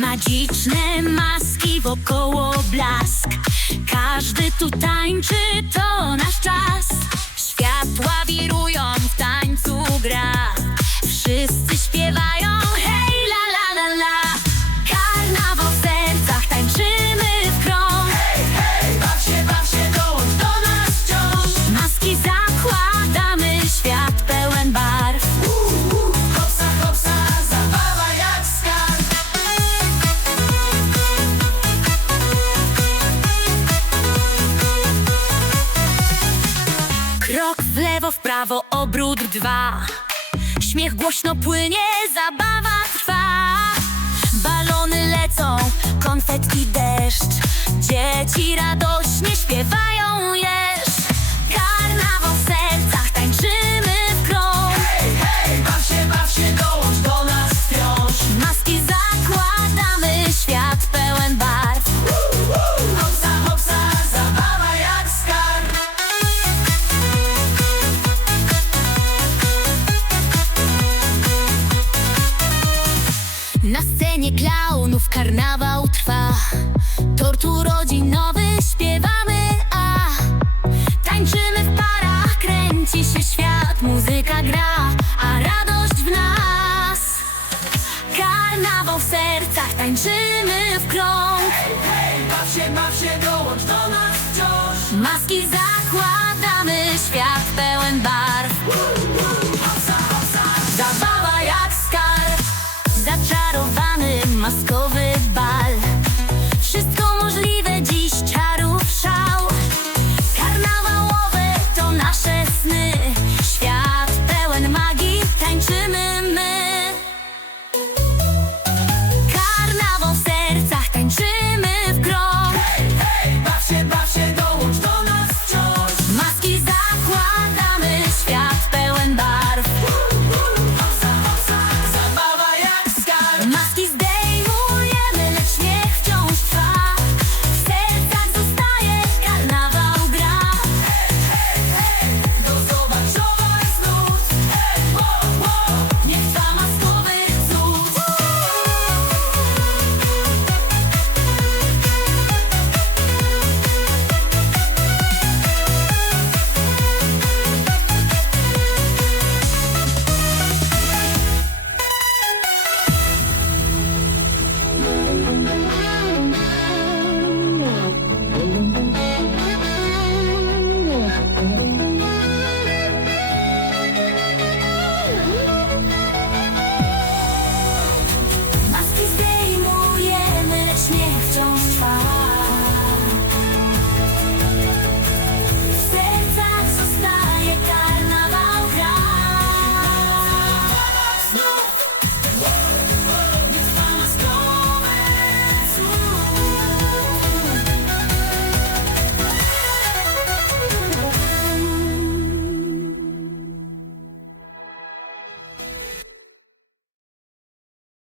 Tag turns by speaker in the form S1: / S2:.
S1: Magiczne maski wokoło blask. Każdy tu tańczy, to dwa. Śmiech głośno płynie, zabawa trwa. Balony lecą, konfetti deszcz. Dzieci radośnie Na scenie klaunów karnawał trwa. Tortu rodzinowy śpiewamy, a Tańczymy w parach, kręci się świat Muzyka gra, a radość w nas. Karnawał w sercach, tańczymy w krąg.
S2: Hej, baw się, baw się, dołącz do nas wciąż
S1: Maski zakładamy, świat pełen barw